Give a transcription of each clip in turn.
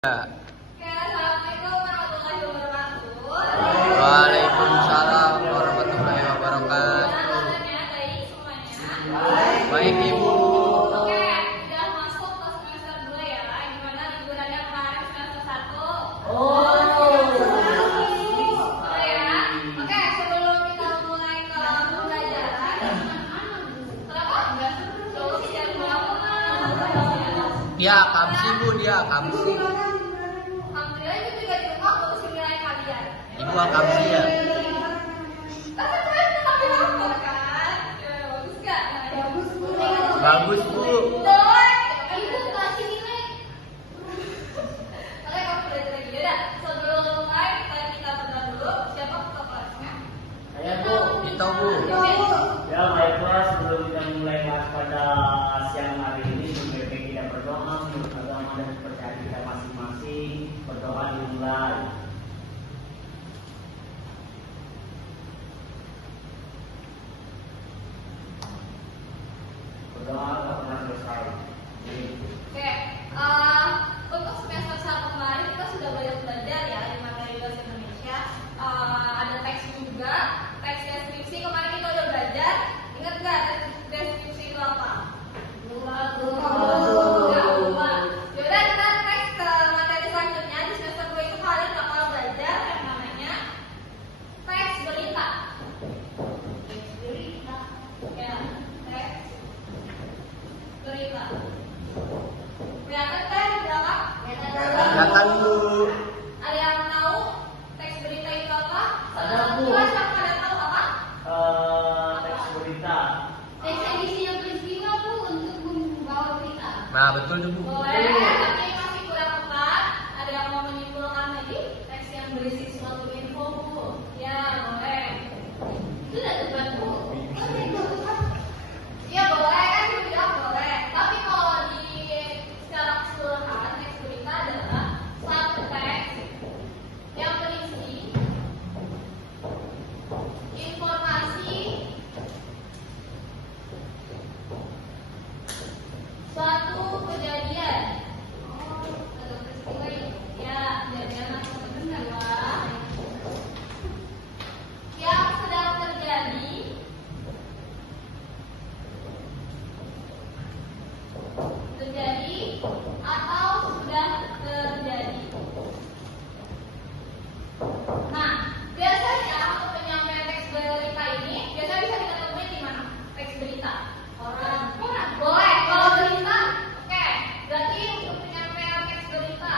Assalamualaikum warahmatullahi wabarakatuh. Waalaikumsalam warahmatullahi wabarakatuh. Kabarnya baik semuanya. Baik Ibu. Oke, udah masuk ke semester 2 ya. Gimana liburannya kemarin semester 1? Ya. Oke, sebelum kita mulai ke pembelajaran, kenapa enggak dulu sih yang mau? Dia kamsi Bu, dia kamsi. Alhamdulillah itu juga di rumah bagus nilai kalian. Ibu kamsi ya. Tapi kalian tetap di rapor kan? Ya, bagus gak? Bagus Bu. Ibu kasih nilai. Oke, kamu belajar lagi. Yaudah, sebelum mulai kita berdoa dulu. Siapa ketua kelasnya? Saya Bu. Kita Bu. Ya baik kelas, sebelum kita mulai kelas pada siang hari ini, sebaiknya kita berdoa menurut agama dan kepercayaan kita masing-masing. Berdoa dimulai. Berdoa tak pernah selesai. Oke, untuk semester 1 kemarin kita sudah banyak belajar ya di materi bahasa Indonesia. Ada teks juga, teks deskripsi kemarin kita udah belajar. Ingat nggak deskripsi itu apa? Lupa. Yaudah kita next ke materi selanjutnya. Di semester 2 itu kalian bakal belajar yang namanya teks berita. Ya, teks berita. Kelihatan kan di belakang? Kelihatan Bu. Ada yang tahu teks berita itu apa? Ada, Bu. Kelas yang pada tahu apa? Teks berita. Teks edisi yang peristiwa Bu untuk membawa berita. Nah betul tuh Bu. Boleh, tapi masih kurang tepat. Ada yang mau menyimpulkan lagi teks yang berisi suatu info Bu? Ya, boleh. Itu udah tepat Bu. Iya boleh kan dia bilang boleh. Tapi kalau di secara keseluruhan teks berita adalah satu teks yang berisi informasi suatu kejadian atau peristiwa ya kejadian atau peristiwa yang sedang terjadi atau sudah terjadi. Nah, biasanya untuk penyampaian teks berita ini biasanya bisa kita temuin di mana? Teks berita. Koran. Boleh. Kalau berita, oke. Berarti untuk penyampaian teks berita,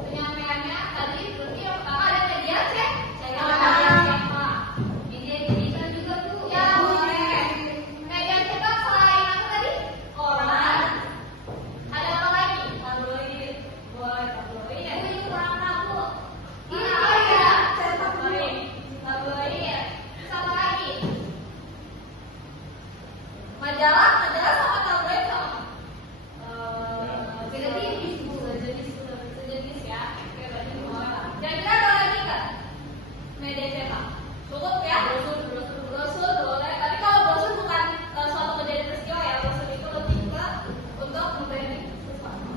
penyampaiannya tadi berarti yang pertama ada media cetak. Media digital juga Bu. Ya boleh. Media cetak selain apa tadi? Koran. Ada apa lagi? Tabloid. Boleh tabloid. Itu yang kurang tahu. Iya. Tabloid. Tabloid. Sama lagi. Majalah sama tabloid sama. Sejenis ya. Oke, berarti semua. Kira-kira ada lagi nggak? Media cetak. Cukup ya? Brosur boleh. Tapi kalau brosur bukan suatu kejadian peristiwa ya. Brosur itu lebih ke untuk membranding sesuatu.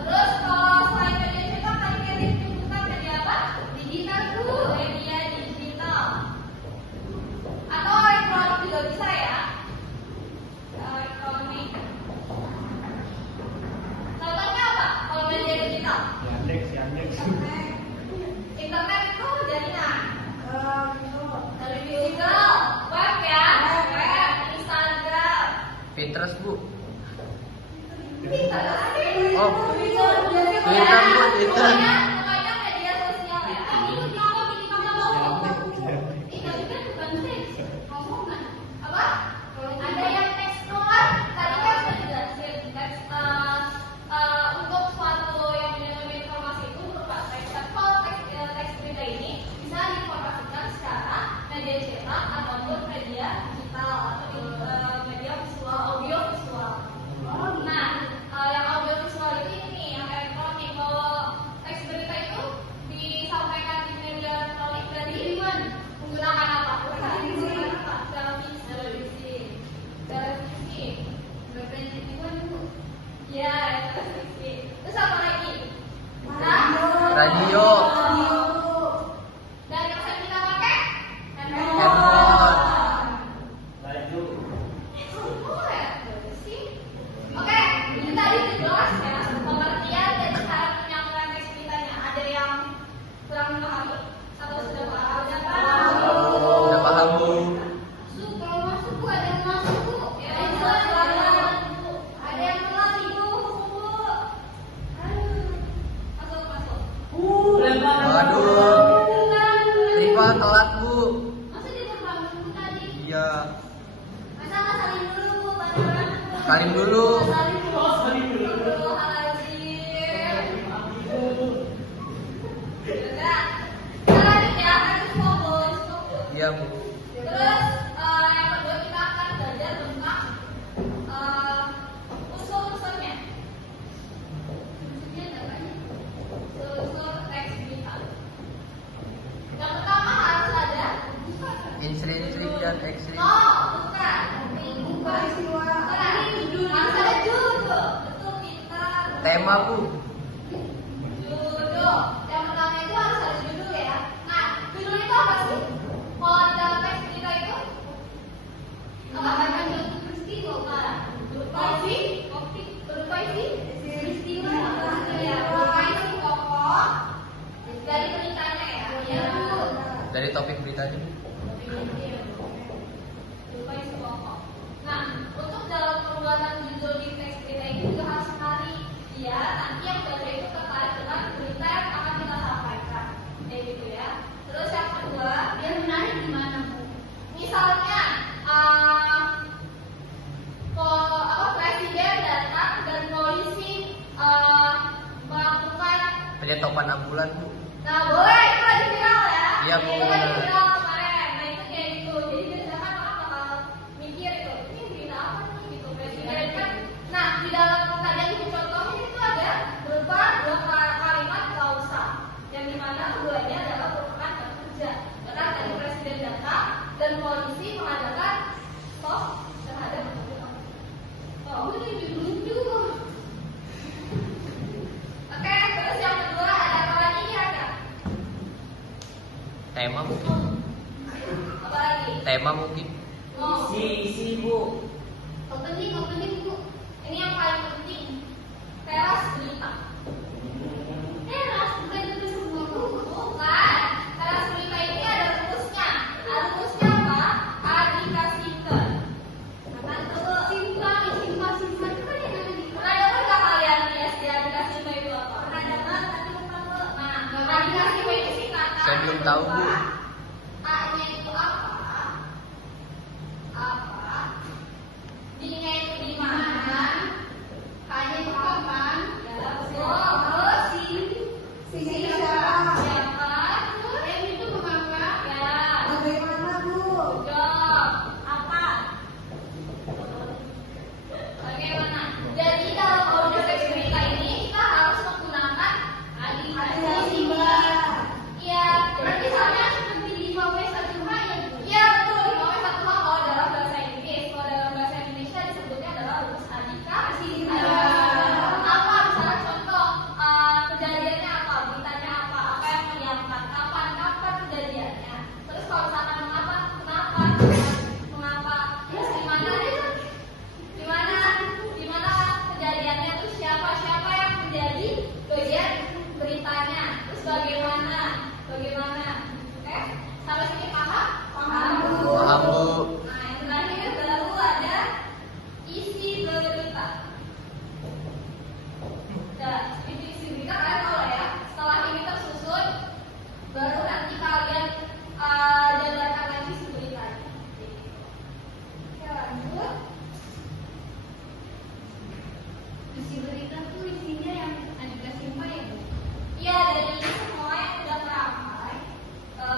Terus kalau selain media cetak tadi kita bukan media apa? Digital Bu. Media digital. Atau elektronik juga bisa ya. Elektronik. Contohnya apa? Kalau media digital? Yandex. Internet itu jaringan. Review Google, web ya, web, Instagram. Pinterest Bu. Twitter Oh, Twitter Bu, Twitter. Pokoknya media sosial ya. Itu kalau kita ngomong itu juga bukan teks, ngomongan. Apa? Ada yang tekstual, tadi kan sudah dijelasin teks untuk suatu yang menyebut informasi itu berupa teks. Tapi kalau teks berita ini bisa diinformasikan secara media cetak ataupun media digital atau media visual, audio visual. Nah, yang audio visual itu ini yang elektronik. Kalau teks berita itu disampaikan di media elektronik berarti menggunakan apa? Televisi. Radio. Dari yang sering kita pakai? Handphone. Baju. Oke, itu tadi jelas ya pengertian dan cara penyampaian teks beritanya. Ada yang kurang memahami atau sudah paham? Udah paham Bu? Masuk, kalau masuk Bu, ada yang masuk Bu. Ya, jelas banget. Ada yang telat Ibu, Bu. Aduh, masuk. Waduh. Riva telat Bu. Masa dia terbangun Bu tadi? Iya. Masa nggak saling dulu Bu, pacaran Bu? Saling dulu. Saling dulu. Oh, saling dulu. Astagfirullahaladzim. Udah. Lanjut ya, lanjut fokus. Iya Bu. Terus yang kedua kita akan belajar tentang unsur-unsurnya. Unsurnya ada banyak. Unsur teks berita. Yang pertama harus ada Intrinsik dan ekstrinsi. bukan. Harus ada judul. Betul pintar. Tema Bu. Judul. Yang pertama itu harus ada judul ya. Nah, judul itu apa sih? Kalau dalam teks berita itu apa? Peristiwa. Berupa peristiwa. Ya, berupa isi pokok dari beritanya ya. Ya, Bu. Dari topik beritanya Bu. Berupa isi pokok. Nah, untuk dalam pembuatan judul di teks berita ini juga harus menarik. Biar nanti yang baca itu tertarik dengan berita yang akan kita sampaikan. Kayak gitu ya. Terus yang kedua, biar menarik gimana Bu? Misalnya, presiden datang dan polisi melakukan. Penyetopan ambulan Bu. Nah, boleh itu lagi viral ya. Iya, Bu. Itu lagi viral kemarin. Nah, itu kayak gitu. Jadi biasanya kan orang bakal mikir itu, ini berita apa nih gitu. Presiden kan. Nah, di dalam tadi yang dicontohin itu ada berupa dua kalimat klausa yang dimana keduanya adalah merupakan kata kerja. Karena tadi presiden datang dan polisi mengadakan tos terhadap ini lucu. Oke, terus yang kedua ada apa lagi kira-kira? Tema mungkin. Apa lagi? Tema mungkin. Isi Bu. Opening Bu. Ini yang paling penting. Teras berita. Teras bukan itu semua Bu. Bukan. Teras berita ini ada rumusnya. Rumusnya apa? Adikasihkan. Apa itu? Simpan itu kan yang ada di. Pernah dengar nggak kalian ya adikasihkan itu apa? Pernah dengar tapi lupa Bu. Nah, adikasihkan itu singkatan. Saya belum tahu Bu. A-nya itu apa? D-nya itu di mana? K-nya itu kapan? Ya, betul. Terus siapa? Terus M itu kemana? Ya. Bagaimana Bu? Job. Apa? Bagaimana? Jadi kalau audio teks berita ini kita harus menggunakan adikasi. Iya, berarti misalnya seperti 5W1H ya. Iya, betul 5W1H kalau dalam bahasa Inggris. Kalau dalam bahasa Indonesia disebutnya adalah rumus adikasi. Apa misalnya contoh kejadiannya apa, beritanya apa yang diangkat, kapan kejadiannya. Terus kalau misalkan kenapa, terus gimana kejadiannya, terus siapa yang menjadi bagian beritanya, terus bagaimana. Oke, sampai sini paham? Paham Bu. Paham Bu. Nah, yang terakhir baru ada isi berita. Dan isi berita kalian tahu ya. Setelah ini tersusun, baru nanti kalian jabarkan lagi isi beritanya. Oke, lanjut. Isi berita tuh isinya yang ada simpel ya Bu? Iya, dari semua yang udah teramai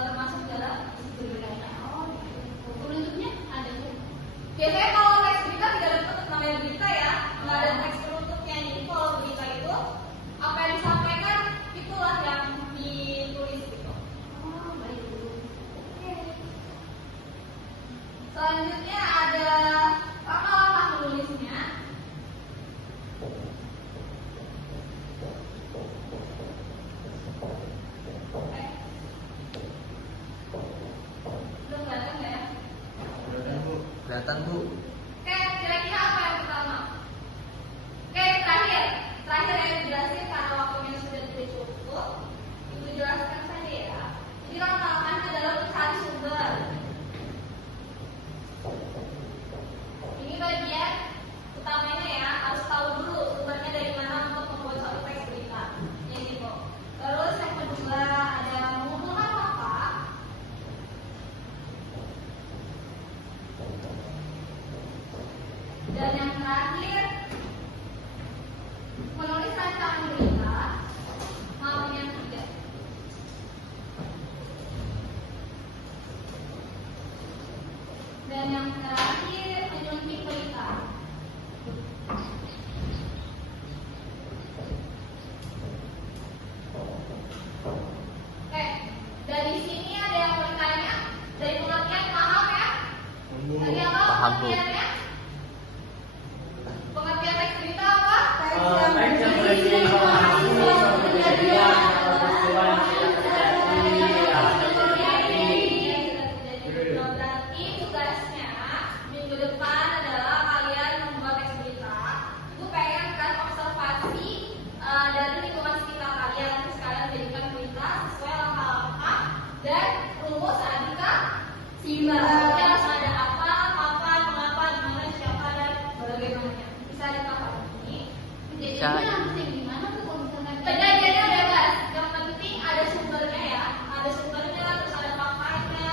termasuk dalam isi beritanya. Oh, gitu. Penutupnya Maksudnya harus ada apa, kapan, mengapa, di mana, siapa, dan bagaimananya. Bisa dipahami. Bisa. Gimana tuh kalau misalkan kejadiannya bebas. Yang penting ada sumbernya ya. Ada sumbernya, terus ada pakarnya.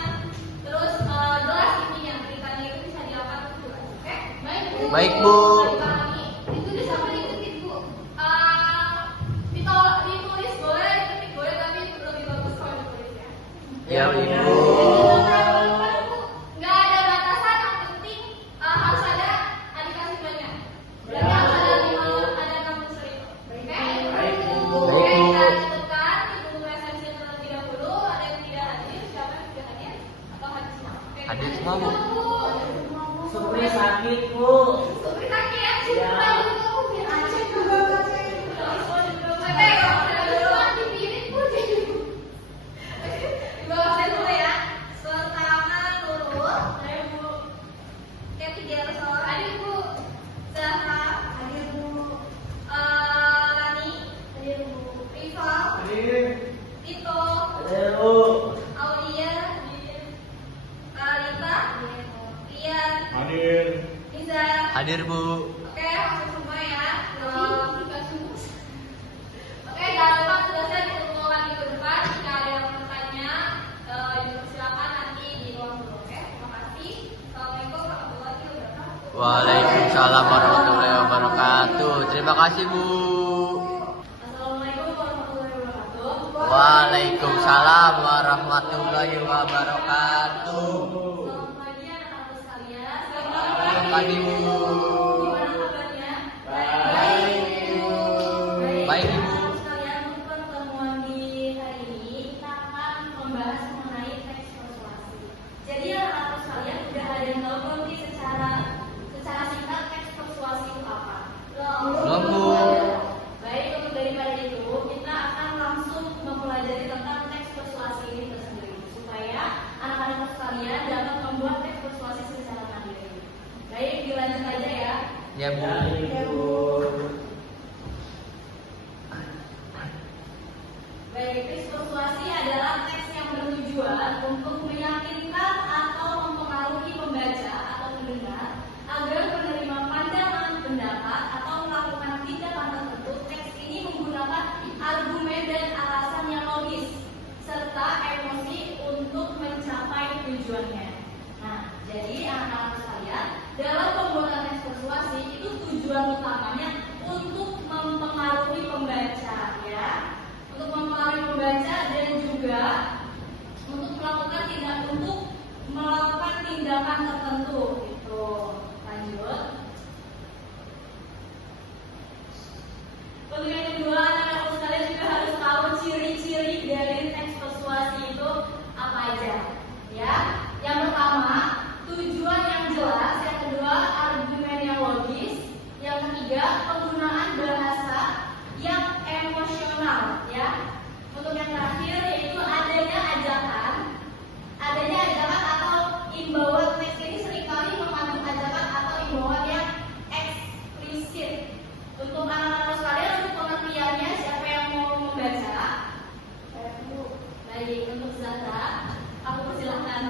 Terus jelas intinya beritanya itu bisa diangkat itu jelas. Oke? Baik Bu. Baik, Bu. Dipahami. Ditulis apa diketik Bu? Ditulis boleh, diketik boleh, tapi lebih bagus kalau ditulis ya. Ya, Ibu. Nggak ada batasan, yang penting harus ada dikasih banyak. Berarti harus ada 6 unsur itu. Oke? Baik, Bu. Oke, Baik, Bu. kita cukupkan Ibu resensi terlebih dahulu. Ada yang tidak hadir, siapa yang tidak hadir? Atau hadir semua? Oke, Hadir kita semua, Bu. Supri sakit, Bu. Supri sakit ya? Ya. Biar aja juga. Oke, kalau dipirit Bu, jadi Bu. Di bawah saya dulu ya. Pertama Nurul, saya Bu. Ketiga Rasul, hadir Bu. Zahra, hadir Bu. Rani, hadir Bu. Rival, Tito, Ada, Bu. Aulia, hadir. Rita, Rian, Hadir. Iza. Hadir, Bu. Oke, masuk semua ya. Oke, jangan lupa tugasnya dikumpulkan di depan. Jika ada yang bertanya, silakan nanti di ruang guru. Oke, terima kasih. Assalamualaikum warahmatullahi wabarakatuh. Waalaikumsalam warahmatullahi wabarakatuh. Terima kasih, Bu. Assalamualaikum warahmatullahi wabarakatuh. Waalaikumsalam warahmatullahi wabarakatuh. Selamat pagi anak-anak sekalian. Selamat pagi, Bu. Gimana kabarnya? Baik. Baik, Ibu. Anak-anak sekalian, untuk pertemuan di hari ini kita akan membahas mengenai teks persuasi. Jadi anak-anak sekalian sudah ada yang tahu belum sih secara singkat teks persuasi itu apa? Belum, Bu. Baik, untuk daripada itu kita akan langsung mempelajari tentang teks persuasi ini tersendiri supaya anak-anak sekalian dapat membuat teks persuasi secara mandiri. Baik, dilanjut aja ya. Ya, Bu. Ya, Bu. Baik, teks persuasi adalah teks yang bertujuan untuk meyakinkan atau mempengaruhi pembaca atau pendengar agar menerima pandangan, pendapat, atau melakukan tindakan tertentu. Teks ini menggunakan argumen dan alasan yang logis serta emosi untuk mencapai tujuannya. Nah, jadi anak-anak sekalian, dalam pembuatan teks persuasi itu tujuan utamanya untuk mempengaruhi pembaca ya. Untuk mempengaruhi pembaca dan juga untuk melakukan tindakan tertentu gitu. Lanjut. Untuk yang kedua, anak-anak sekalian juga harus tahu ciri-ciri dari teks persuasi itu apa aja ya. Yang pertama, tujuan yang jelas. Yang kedua, argumen yang logis. Yang ketiga, penggunaan bahasa yang emosional ya. Untuk yang terakhir yaitu adanya ajakan atau imbauan. Teks ini seringkali mengandung ajakan atau imbauan yang eksplisit. Untuk anak-anak sekalian, untuk pengertiannya siapa yang mau membaca? Baik, untuk Zahra, aku persilahkan.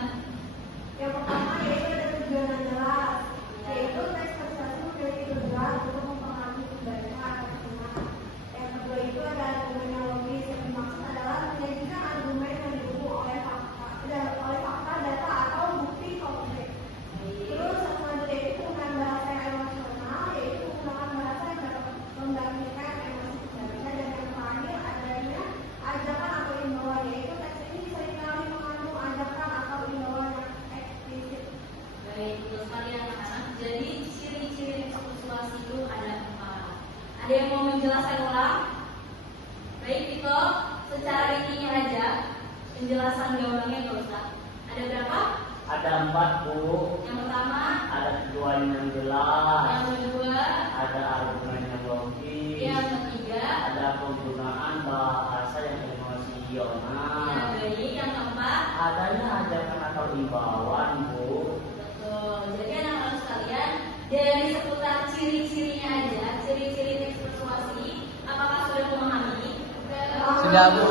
Yang pertama yaitu ada tujuan yang jelas, yaitu teks persuasi memiliki tujuan untuk mempengaruhi pembaca atau pendengar. Yang kedua itu ada argumen yang logis, yang dimaksud adalah menyajikan argumen yang didukung oleh fakta, data atau bukti konkret. Terus selanjutnya itu penggunaan bahasa yang emosional, yaitu menggunakan bahasa yang dapat menggambirkan emosi pembaca. Dan yang terakhir adanya ajakan atau imbauan, yaitu teks ini seringkali mengandung ajakan atau imbauan yang eksplisit. Baik, terus kalian anak-anak. Jadi ciri-ciri teks persuasi itu ada 4. Ada yang mau menjelaskan ulang? Baik, Tito, secara intinya aja penjelasan gampangnya nggak usah. Ada berapa? Ada 4, Bu. Yang pertama, Ada tujuan yang jelas. yang kedua, Ada argumen yang logis. yang ketiga, Ada penggunaan bahasa yang yang emosional. baik, yang keempat. Adanya ajakan atau imbauan, Bu. Betul. Jadi anak-anak sekalian, dari seputar ciri-cirinya aja, ciri-ciri teks persuasi, apakah sudah memahami? Sudah, Bu.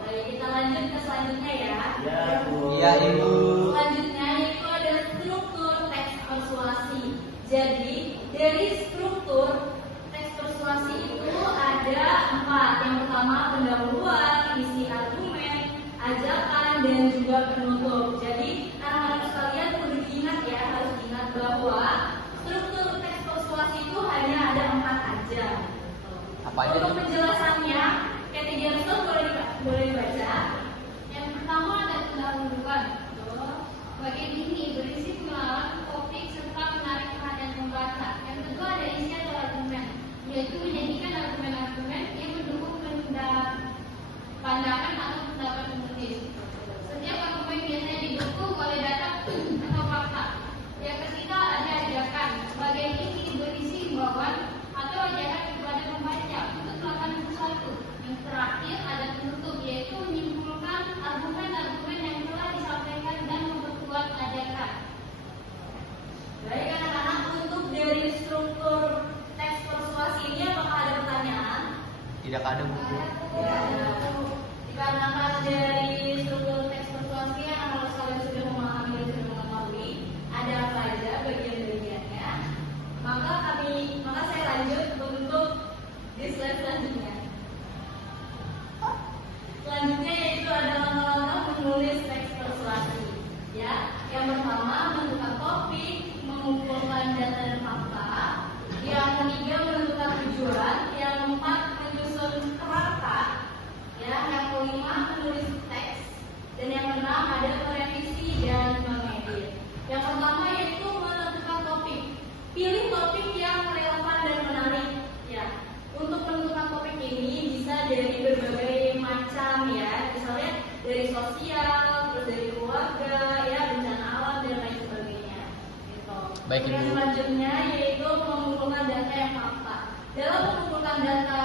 Baik, kita lanjut ke selanjutnya ya. Ya, Bu. Iya, Ibu. Selanjutnya persuasi itu ada 4. Yang pertama pendahuluan, isi argumen, ajakan, dan juga penutup. Jadi anak-anak sekalian perlu diingat ya, harus ingat bahwa struktur teks persuasi itu hanya ada 4 aja. Apa aja Untuk nih? penjelasannya, Kathy Jameson boleh dibaca. Yang pertama ada pendahuluan. Bagian ini berisi pengenalan topik serta menarik perhatian pembaca. Yang kedua ada isi atau argumen, yaitu menyajikan argumen-argumen yang mendukung pandangan atau pendapat penulis. Setiap argumen biasanya didukung oleh data atau fakta. Yang ketiga ada ajakan. Bagian ini berisi himbauan atau ajakan kepada pembaca untuk melakukan sesuatu. Yang terakhir ada penutup, yaitu menyimpulkan argumen-argumen yang telah disampaikan dan memperkuat ajakan. Baik anak-anak, untuk dari struktur teks persuasi ini apakah ada pertanyaan? Tidak ada buku. Dikarenakan dari struktur teks persuasi yang anak sekalian sudah memahami dan sudah mengetahui ada apa aja bagian-bagiannya, maka saya lanjut untuk di slide selanjutnya. Selanjutnya yaitu ada langkah-langkah menulis teks persuasi. Ya, yang pertama menentukan topik, mengumpulkan data dan fakta. Yang ketiga menentukan tujuan. Yang keempat menyusun kerangka. Ya, yang kelima menulis teks. Dan yang keenam ada merevisi dan mengedit. Yang pertama yaitu menentukan topik. Pilih topik yang relevan dan menarik. Ya, untuk menentukan topik ini bisa dari berbagai macam ya, misalnya dari sosial, terus dari keluarga, ya bencana alam dan lain sebagainya. Gitu. Baik, Ibu. Yang selanjutnya yaitu mengumpulkan data yang fakta. Dalam mengumpulkan data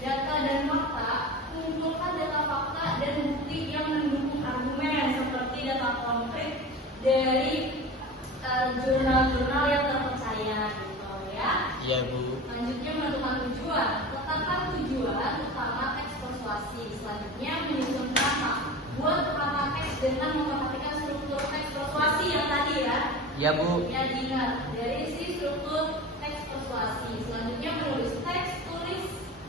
dan fakta, mengumpulkan data fakta dan bukti yang mendukung argumen seperti data konkret dari jurnal-jurnal yang terpercaya gitu ya. Iya, Bu. Selanjutnya menentukan tujuan. Tetapkan tujuan utama teks persuasi. Selanjutnya menyusun nama. Buat utama teks dengan memperhatikan struktur teks persuasi yang tadi ya. Iya, Bu. Ya diingat dari si struktur teks persuasi. Selanjutnya menulis teks, tulis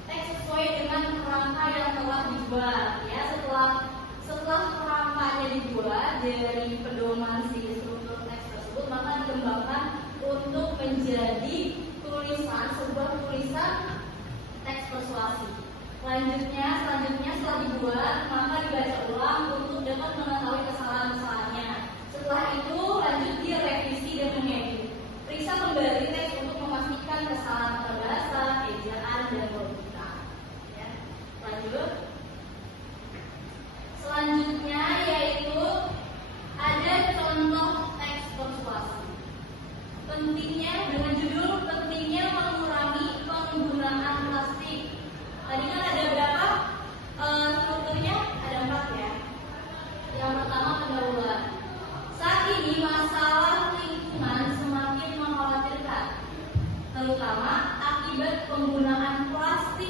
teks sesuai dengan kerangka yang telah dibuat. Ya setelah kerangkanya dibuat dari pedoman si struktur teks tersebut, maka dikembangkan untuk menjadi sebuah tulisan teks persuasi. Selanjutnya setelah dibuat maka dibaca ulang untuk dapat mengetahui kesalahan-kesalahannya. Setelah itu lanjut direvisi dan mengedit. Periksa kembali teks untuk memastikan kesalahan kata bahasa, ejaan dan logika. Ya. Lanjut. Selanjutnya yaitu ada contoh teks persuasi. Pentingnya dengan judul pentingnya mengurangi penggunaan plastik. Tadi kan ada berapa strukturnya? Ada 4 ya. Yang pertama pendahuluan. Saat ini masalah lingkungan semakin mengkhawatirkan, terutama akibat penggunaan plastik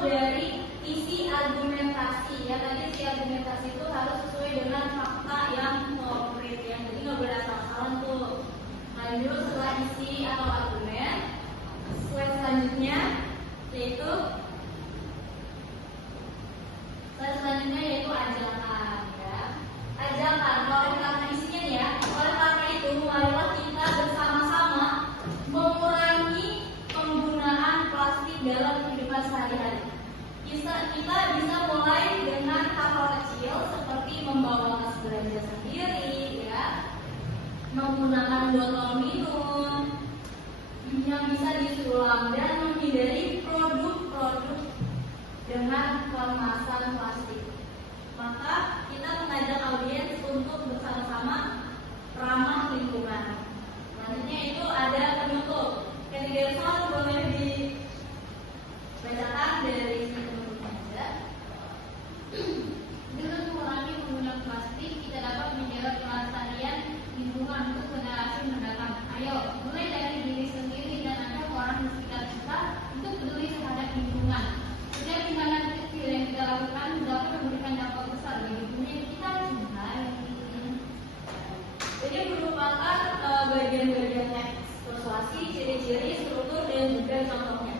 dari isi argumentasi. Ya tadi isi argumentasi itu harus sesuai dengan fakta yang konkret ya. Jadi nggak boleh asal-asalan tuh. Lanjut setelah isi atau argumen, selanjutnya yaitu ajakan ya. Ajakan oleh karena isinya ya. Oleh karena itu marilah kita bersama-sama mengurangi penggunaan plastik dalam kehidupan sehari-hari. Kita bisa mulai dengan hal-hal kecil seperti membawa tas belanja sendiri ya, menggunakan botol minum yang bisa diisi ulang dan menghindari produk-produk dengan kemasan plastik. Maka kita mengajak audiens untuk bersama-sama ramah lingkungan. Selanjutnya itu ada penutup. Ketiga soal boleh dibacakan dari penutupnya aja. Dengan mengurangi penggunaan plastik, kita dapat menjaga kelestarian lingkungan untuk generasi mendatang. Ayo, mulai dari diri sendiri dan ajak orang di sekitar kita untuk peduli terhadap lingkungan. Setiap tindakan kecil yang kita lakukan dapat memberikan dampak besar bagi dunia yang kita cintai. Ini merupakan bagian-bagian teks persuasi, ciri-ciri, struktur, dan juga contohnya.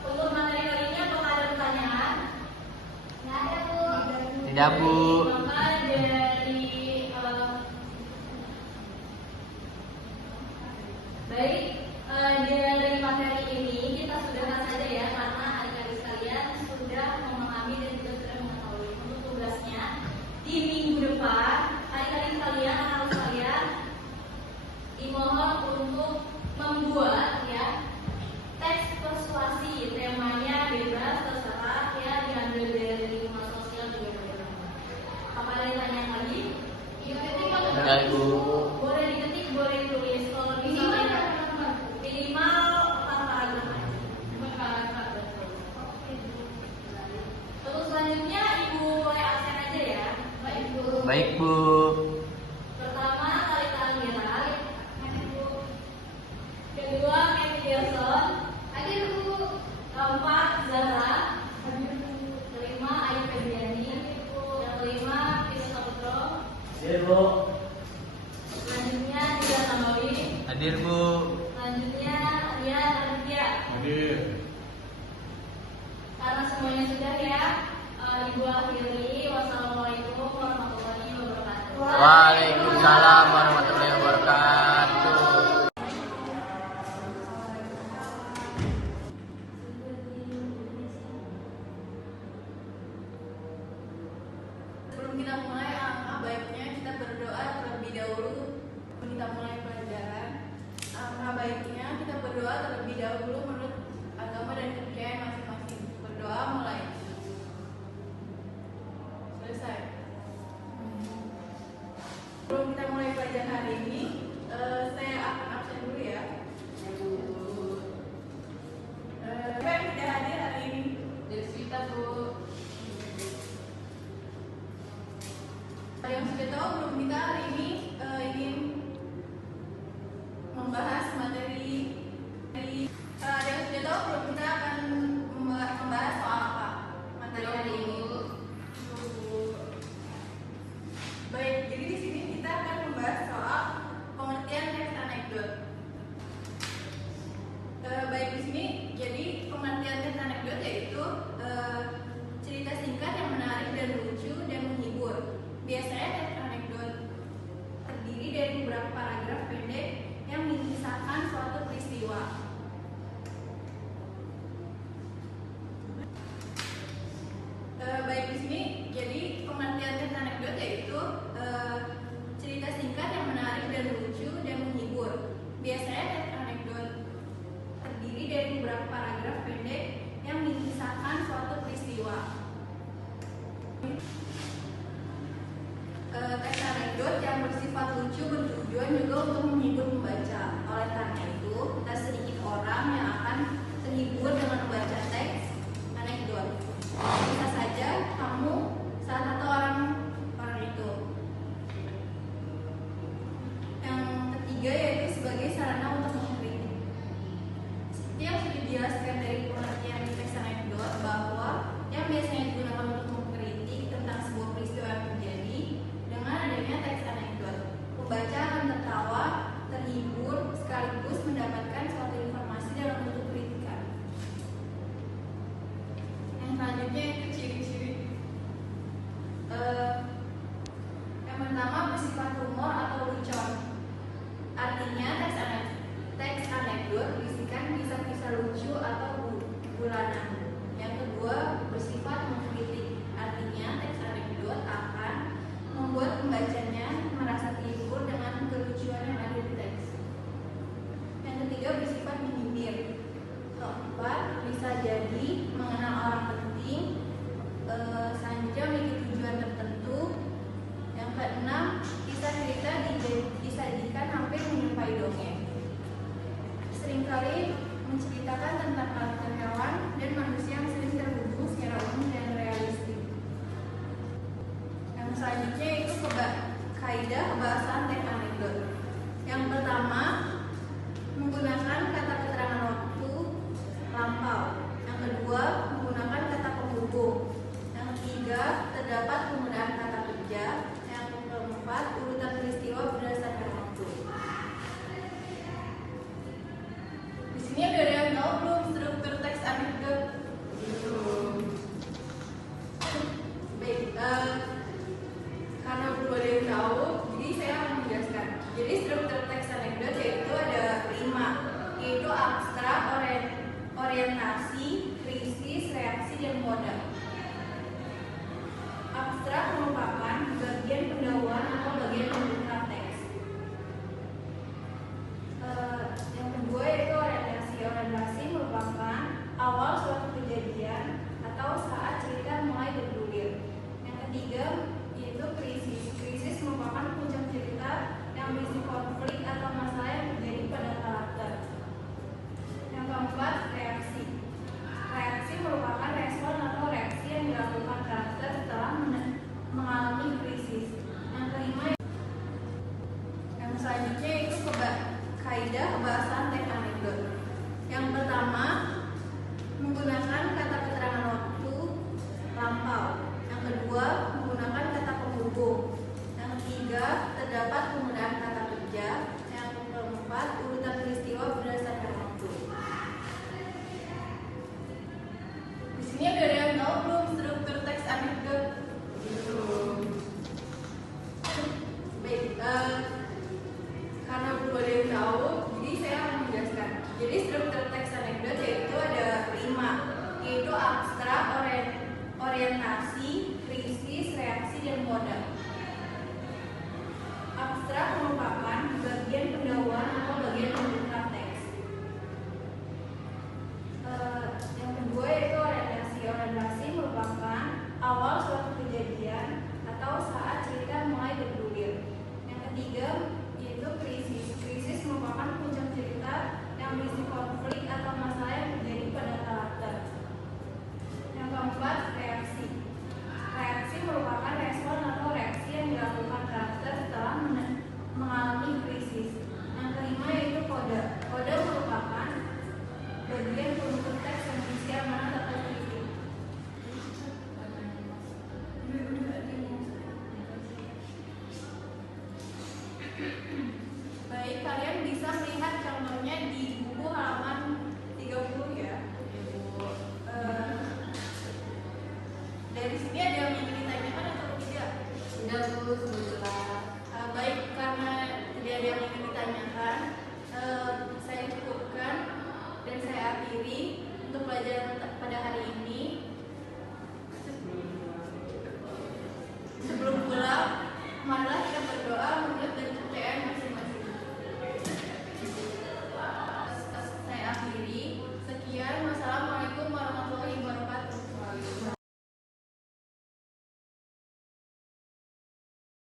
Untuk materi kali ini apakah ada pertanyaan? Nggak ada, Bu. Tidak, Bu. Maka dari materi ini kita sudahkan saja ya, karena adik-adik sekalian sudah memahami dan juga sudah mengetahui. Untuk tugasnya di minggu depan, adik-adik sekalian, anak-anak sekalian, dimohon untuk membuat ya teks persuasi, temanya bebas terserah ya, diambil dari lingkungan sosial juga boleh. Apa ada yang tanya lagi? Diketik atau Enggak, Bu. Boleh diketik, boleh ditulis. Kalau misalnya minimal 4 paragraf aja. 4 paragraf betul. Untuk selanjutnya Ibu mulai absen aja ya. Baik Bu. Baik, Bu. Pertama Talita Amira. Kedua Kevin Gerson. hadir Bu. Keempat Zahra. Kelima Ayu Febriani. Yang kelima Fitri Saputra. Siap, Bu. Selanjutnya Dila Samawi. Hadir, Bu. Selanjutnya Ria Raditya. Hadir. Karena semuanya sudah ya, Ibu akhiri. Wassalamualaikum warahmatullahi wabarakatuh. Waalaikumsalam warahmatullahi wabarakatuh. Sebelum kita mulai, alangkah baiknya kita berdoa terlebih dahulu. Sebelum kita mulai pelajaran, alangkah baiknya kita berdoa terlebih dahulu menurut agama dan kepercayaan masing-masing. Berdoa mulai. Selesai. Sebelum kita mulai pelajaran hari ini, saya akan absen dulu ya. Siapa yang tidak hadir hari ini? Deswita, Bu. kesimpulannya. Yang kedua, bersifat mengkritik. Artinya, teks anekdot akan membuat pembacanya merasa terhibur dengan kelucuan yang ada di teks. Yang ketiga, bersifat menyindir. Keempat, bisa jadi mengenal orang penting. Selanjutnya memiliki tujuan tertentu. Yang keenam, kisah cerita disajikan hampir menyerupai dongeng. Seringkali menceritakan tentang karakter hewan dan manusia yang sering terhubung secara umum dan realistik. Yang selanjutnya itu kaidah kebahasaan teks anekdot. Yang pertama, menggunakan kata keterangan waktu lampau. Yang kedua, menggunakan kata penghubung. Yang ketiga, terdapat penggunaan kata kerja. Yang keempat, urutan peristiwa berdasarkan waktu. Di sini ada yang tahu belum struktur teks anekdot? Baik, karena belum ada yang tahu, jadi saya akan menjelaskan. Jadi struktur teks anekdot yaitu ada 5, yaitu abstrak, orientasi, krisis, reaksi, dan modal. Abstrak merupakan